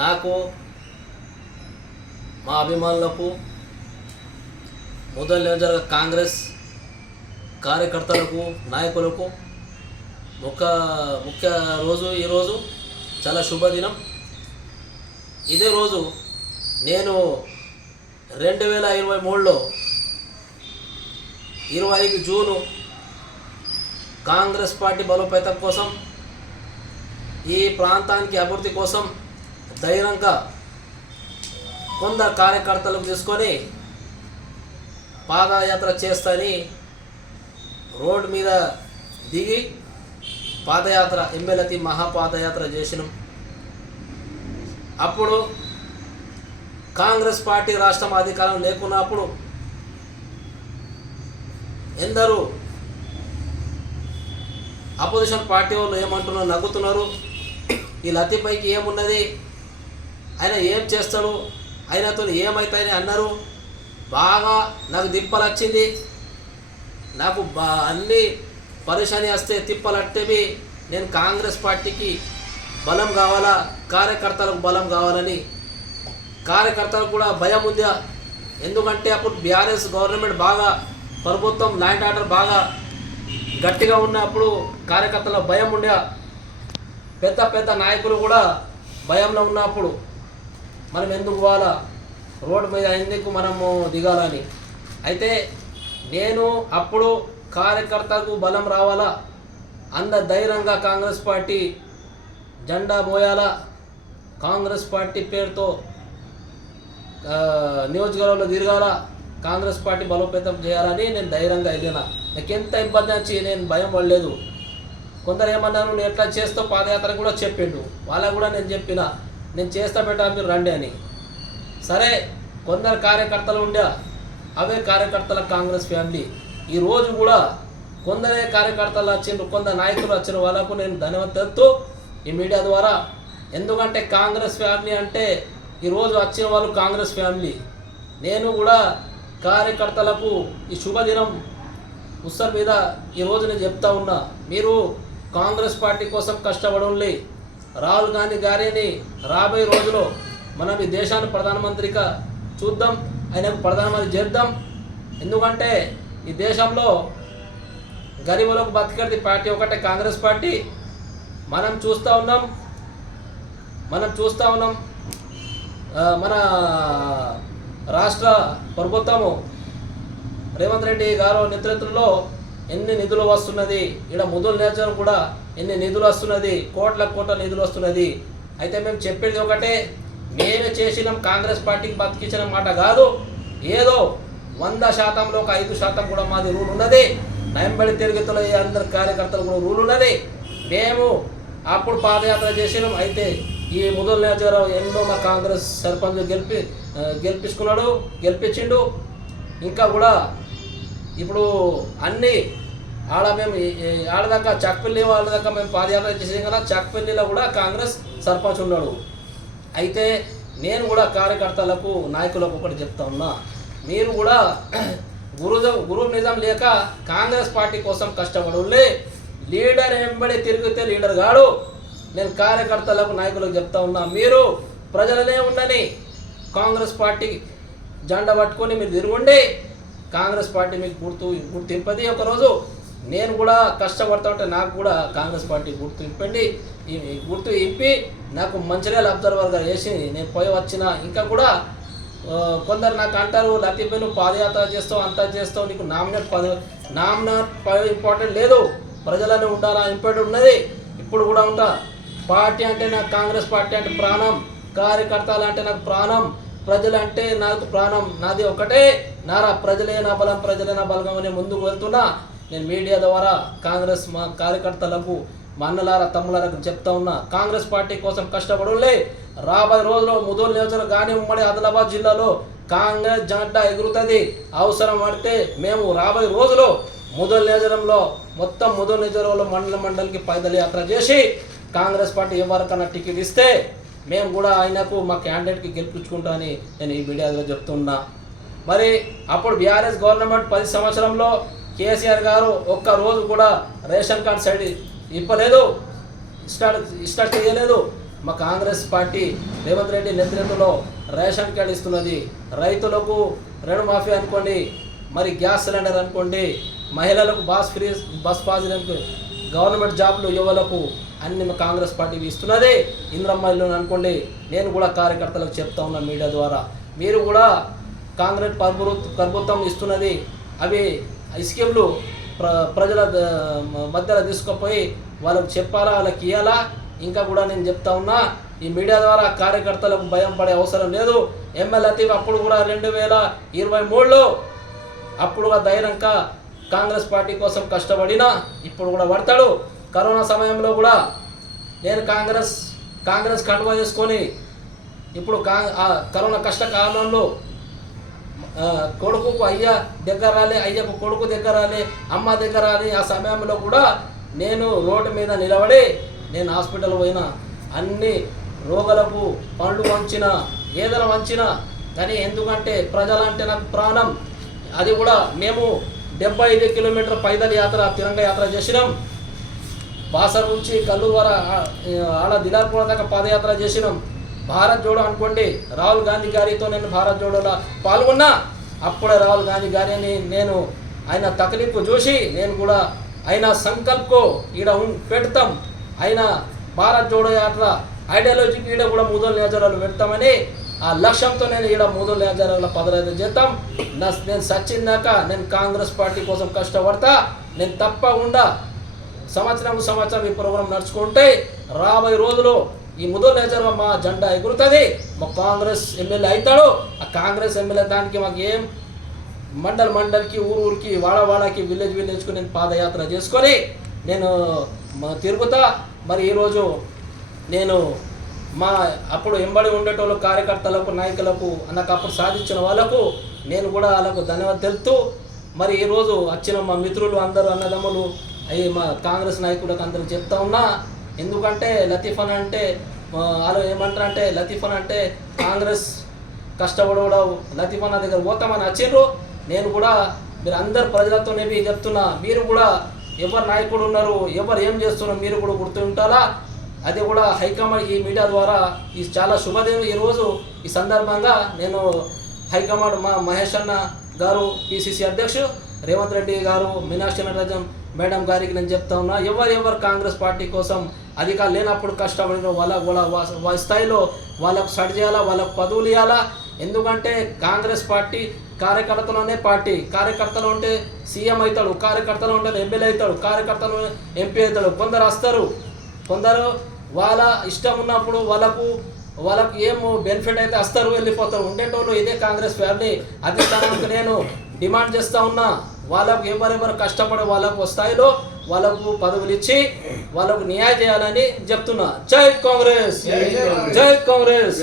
నాకు మా అభిమానులకు ముదల్ నియోజకవర్గ కాంగ్రెస్ కార్యకర్తలకు నాయకులకు ముఖ్య రోజు ఈరోజు చాలా శుభదినం. ఇదే రోజు నేను 2023లో 25 జూను కాంగ్రెస్ పార్టీ బలోపేతం కోసం, ఈ ప్రాంతానికి అభివృద్ధి కోసం ధైర్యంగా కొందరు కార్యకర్తలకు తీసుకొని పాదయాత్ర చేస్తని రోడ్డు మీద దిగి పాదయాత్ర ఎమ్మెల్యేతి మహాపాదయాత్ర చేసినాం. అప్పుడు కాంగ్రెస్ పార్టీ రాష్ట్రం అధికారం లేకున్నప్పుడు ఎందరూ అపోజిషన్ పార్టీ వాళ్ళు ఏమంటున్నారు, నవ్వుతున్నారు. ఈ లతీఫ్పైకి ఏమున్నది, ఆయన ఏం చేస్తాడు, ఆయనతో ఏమవుతాయని అన్నారు. బాగా నాకు తిప్పలు వచ్చింది. నాకు అన్ని పరేషాని వస్తే తిప్పలట్టేవి. నేను కాంగ్రెస్ పార్టీకి బలం కావాలా, కార్యకర్తలకు బలం కావాలని, కార్యకర్తలకు కూడా భయం ఉంది. ఎందుకంటే అప్పుడు బీఆర్ఎస్ గవర్నమెంట్ బాగా, ప్రభుత్వం ల్యాండ్ ఆర్డర్ బాగా గట్టిగా ఉన్నప్పుడు కార్యకర్తల భయం ఉండే, పెద్ద పెద్ద నాయకులు కూడా భయంలో ఉన్నప్పుడు మనం ఎందుకు పోవాలా, రోడ్డు మీద ఎందుకు మనము దిగాలని. అయితే నేను అప్పుడు కార్యకర్తకు బలం రావాలా, ధైర్యంగా కాంగ్రెస్ పార్టీ జెండా మోయాలా, కాంగ్రెస్ పార్టీ పేరుతో నియోజకవర్గంలో తిరగాల, కాంగ్రెస్ పార్టీ బలోపేతం చేయాలని నేను ధైర్యంగా వెళ్ళిన. నాకు ఎంత ఇబ్బంది వచ్చి నేను భయం పడలేదు. కొందరు ఏమన్నారు, నేను ఎట్లా చేస్తూ పాదయాత్ర కూడా చెప్పిండు. వాళ్ళకు కూడా నేను చెప్పిన, నేను చేస్తా పెట్టా, మీరు రండి అని. సరే, కొందరు కార్యకర్తలు ఉండే, అవే కార్యకర్తల కాంగ్రెస్ ఫ్యామిలీ. ఈరోజు కూడా కొందరే కార్యకర్తలు వచ్చిండ్రు, కొందరు నాయకులు వచ్చిన వాళ్ళకు నేను ధన్యవాదాలు ఈ మీడియా ద్వారా. ఎందుకంటే కాంగ్రెస్ ఫ్యామిలీ అంటే ఈరోజు వచ్చిన వాళ్ళు కాంగ్రెస్ ఫ్యామిలీ. నేను కూడా కార్యకర్తలకు ఈ శుభదినం ఉత్సవం మీద ఈరోజు నేను చెప్తా ఉన్నా, మీరు కాంగ్రెస్ పార్టీ కోసం కష్టపడండి. రాహుల్ గాంధీ గారిని రాబోయే రోజులో మనం ఈ దేశాన్ని ప్రధానమంత్రిగా చూద్దాం, ఆయనకు ప్రధానమంత్రి చేద్దాం. ఎందుకంటే ఈ దేశంలో గరీబులకు బతికేది పార్టీ ఒకటే, కాంగ్రెస్ పార్టీ. మనం చూస్తూ ఉన్నాం మన రాష్ట్ర ప్రభుత్వము రేవంత్ రెడ్డి గారు నేతృత్వంలో ఎన్ని నిధులు వస్తున్నది, ఇక్కడ ముదల్ నియోజకవర్గం కూడా ఎన్ని నిధులు వస్తున్నది, కోట్ల నిధులు వస్తున్నది. అయితే మేము చెప్పేది ఒకటే, మేమే చేసినాం, కాంగ్రెస్ పార్టీకి బతికించిన మాట కాదు. ఏదో 100%లో ఒక 5% కూడా మాది రూల్ ఉన్నది. నయంబడి తిరుగుతున్న ఈ అందరి కార్యకర్తలు కూడా రూల్ ఉన్నది. మేము అప్పుడు పాదయాత్ర చేసినాం. అయితే ఈ ముదల్ నియోజకవర్గం ఎన్నో మా కాంగ్రెస్ సర్పంచ్ గెలిపించిండు. ఇంకా కూడా ఇప్పుడు అన్నీ మేము ఆడదాకా చక్పల్లి వాళ్ళ దాకా మేము పాదయాత్ర చేసాం కదా, చక్పల్లిలో కూడా కాంగ్రెస్ సర్పంచ్ ఉన్నాడు. అయితే నేను కూడా కార్యకర్తలకు నాయకులకు ఒకటి చెప్తా ఉన్నా, మీరు కూడా గురు నిజం లేక కాంగ్రెస్ పార్టీ కోసం కష్టపడులే. లీడర్ వెంబడి తిరిగితే లీడర్ గాడు. నేను కార్యకర్తలకు నాయకులకు చెప్తా ఉన్నా, మీరు ప్రజలనే ఉండని, కాంగ్రెస్ పార్టీ జెండా పట్టుకొని మీరు తిరుగుండి. కాంగ్రెస్ పార్టీ మీకు గుర్తింపది. ఒకరోజు నేను కూడా కష్టపడతా ఉంటే నాకు కూడా కాంగ్రెస్ పార్టీ గుర్తింపండి. ఈ గుర్తు ఇంపి నాకు మంచిర్యాల అబ్జర్వర్గా వేసి నేను పోయి వచ్చిన. ఇంకా కూడా కొందరు నాకు అంటారు, లతీఫ్ నువ్వు పాదయాత్ర చేస్తావు, అంతా చేస్తావు, నీకు నామినేట్ ఇంపార్టెంట్ లేదు, ప్రజలనే ఉండాలా ఇంపార్టెంట్ ఉన్నది. ఇప్పుడు కూడా ఉంటా. పార్టీ అంటే నాకు కాంగ్రెస్ పార్టీ అంటే ప్రాణం, కార్యకర్తలు అంటే నాకు ప్రాణం, ప్రజలంటే నాకు ప్రాణం. నాది ఒకటే నారా, ప్రజలే నా బలం, ప్రజలే నా బలగం అని ముందుకు వెళ్తున్నా. నేను మీడియా ద్వారా కాంగ్రెస్ మా కార్యకర్తలకు, మా అన్నలారా తమ్ములారకు చెప్తా ఉన్నా, కాంగ్రెస్ పార్టీ కోసం కష్టపడులే. రాబోయే రోజుల్లో ముదల్ నియోజకవర్గం కానీ ఉమ్మడి ఆదిలాబాద్ జిల్లాలో కాంగ్రెస్ జెండా ఎగురుతుంది. అవసరం పడితే మేము రాబోయే రోజులో ముదల్ నియోజకవర్గంలో మొత్తం ముదల్ నియోజకవర్గంలో మండలికి పైదల యాత్ర చేసి కాంగ్రెస్ పార్టీ ఎవరికన్నా టికెట్ ఇస్తే మేము కూడా ఆయనకు మా క్యాండిడేట్కి గెలిపించుకుంటామని నేను ఈ మీడియాలో చెప్తున్నా. మరి అప్పుడు బీఆర్ఎస్ గవర్నమెంట్ 10 సంవత్సరంలో కేసీఆర్ గారు ఒక్క రోజు కూడా రేషన్ కార్డు సైడ్ ఇవ్వలేదు, స్టార్ట్ చేయలేదు. మా కాంగ్రెస్ పార్టీ రేవంత్ రెడ్డి నేతృత్వంలో రేషన్ కార్డు ఇస్తున్నది. రైతులకు రుణమాఫీ అనుకోండి, మరి గ్యాస్ సిలిండర్ అనుకోండి, మహిళలకు బస్ పాస్ గవర్నమెంట్ జాబ్లు యువలకు అన్ని మా కాంగ్రెస్ పార్టీ ఇస్తున్నది. ఇంద్రమ్మ ఇల్లు అనుకోండి. నేను కూడా కార్యకర్తలకు చెప్తా ఉన్నా మీడియా ద్వారా, మీరు కూడా కాంగ్రెస్ ప్రభుత్వం ఇస్తున్నది అవి స్కీమ్లు ప్రజల మధ్యలో తీసుకుపోయి వాళ్ళకు చెప్పాలా, వాళ్ళకి ఇవ్వాలా. ఇంకా కూడా నేను చెప్తా ఉన్నా, ఈ మీడియా ద్వారా కార్యకర్తలకు భయం పడే అవసరం లేదు. ఎమ్మెల్యే లతీఫ్ అప్పుడు కూడా 2023లో అప్పుడు ధైర్యంగా కాంగ్రెస్ పార్టీ కోసం కష్టపడినా ఇప్పుడు కూడా పడతాడు. కరోనా సమయంలో కూడా నేను కాంగ్రెస్ కండువా చేసుకొని ఇప్పుడు కరోనా కష్టకాలంలో కొడుకుకు అయ్య దగ్గర రాలే, అయ్యకు కొడుకు దగ్గర రాలే, అమ్మ దగ్గర రాలే. ఆ సమయంలో కూడా నేను రోడ్డు మీద నిలబడి నేను హాస్పిటల్ పోయినా, అన్ని రోగులకు పండ్లు వంచిన, ఏదైనా వంచిన. కానీ ఎందుకంటే ప్రజలంటే నాకు ప్రాణం. అది కూడా మేము 75 కిలోమీటర్ పైదల్ యాత్ర, తిరంగ యాత్ర చేసినాం. బాసర్ నుంచి కల్లూరు వర ఆడ దిలార్పుర దాకా పాదయాత్ర చేసినాం. భారత్ జోడో అనుకోండి, రాహుల్ గాంధీ గారితో నేను భారత్ జోడోలో పాల్గొన్నా. అప్పుడే రాహుల్ గాంధీ గారిని నేను ఆయన తకలీఫ్ చూసి నేను కూడా ఆయన సంకల్ప్కో ఈడ పెడతాం, ఆయన భారత్ జోడో యాత్ర ఐడియాలజీకి ఈడ కూడా మూదోలు నియోజకవర్గాలు పెడతామని ఆ లక్ష్యంతో నేను ఈడ మూదోలు నియోజకవర్గాల పదరైతే చేద్దాం. నేను సచ్చిందాక నేను కాంగ్రెస్ పార్టీ కోసం కష్టపడతా. నేను తప్పకుండా సంవత్సరం ఈ ప్రోగ్రాం నడుచుకుంటే రాబోయే రోజులు ఈ ముదోల్ నియోజకవర్గం మా జెండా ఎగురుతుంది. మా కాంగ్రెస్ ఎమ్మెల్యే అవుతాడు. ఆ కాంగ్రెస్ ఎమ్మెల్యే దానికి మాకు ఏం మండల్కి ఊరికి వాడకి విలేజ్కి నేను పాదయాత్ర చేసుకొని నేను తిరుగుతా. మరి ఈరోజు నేను మా అప్పుడు ఎంబడి ఉండేటోళ్ళు కార్యకర్తలకు, నాయకులకు, నాకు అప్పుడు సాధించిన వాళ్ళకు నేను కూడా వాళ్ళకు ధన్యవాదాలు తెలుపుతూ, మరి ఈరోజు వచ్చిన మా మిత్రులు అందరూ అన్నదమ్ములు అవి మా కాంగ్రెస్ నాయకులకు అందరికి చెప్తా ఉన్నా. ఎందుకంటే లతీఫ్ అని అంటే వాళ్ళు ఏమంటారంటే, లతీఫ్ అని అంటే కాంగ్రెస్ కష్టపడవు, లతీఫ్ అన్న దగ్గర పోతామని వచ్చిండ్రు. నేను కూడా మీరు అందరు ప్రజలతోనే చెప్తున్నా, మీరు కూడా ఎవరు నాయకుడు ఉన్నారు, ఎవరు ఏం చేస్తున్నారు మీరు కూడా గుర్తుంటారా. అది కూడా హైకమాండ్ ఈ మీడియా ద్వారా ఈ చాలా శుభదేవి. ఈరోజు ఈ సందర్భంగా నేను హైకమాండ్ మా మహేష్ అన్న గారు, పిసిసి అధ్యక్షుడు రేవంత్ రెడ్డి గారు, మీనాక్షి నటరాజన్ మేడం గారికి నేను చెప్తా ఉన్నా, ఎవరు కాంగ్రెస్ పార్టీ కోసం అధికారులు లేనప్పుడు కష్టపడిన వాళ్ళ స్థాయిలో వాళ్ళకు సడి చేయాలా, వాళ్ళకు పదవులు ఇవ్వాలా. ఎందుకంటే కాంగ్రెస్ పార్టీ కార్యకర్తలోనే పార్టీ. కార్యకర్తలు ఉంటే సీఎం అవుతాడు, కార్యకర్తలు ఉంటే ఎమ్మెల్యే అవుతాడు, కార్యకర్తలు ఎంపీ అవుతాడు. కొందరు వస్తారు, కొందరు వాళ్ళ ఇష్టం ఉన్నప్పుడు వాళ్ళకు ఏం బెనిఫిట్ అయితే వస్తారు, వెళ్ళిపోతారు. ఉండేటోళ్ళు ఇదే కాంగ్రెస్ ఫ్యామిలీ అధిష్టానానికి నేను డిమాండ్ చేస్తూ ఉన్నా, వాళ్ళకు ఎవరెవరు కష్టపడే వాళ్ళకు స్థాయిలో వాళ్ళకు పదవులు ఇచ్చి వాళ్ళకు న్యాయం చేయాలని చెప్తున్నా. జై కాంగ్రెస్, జై కాంగ్రెస్.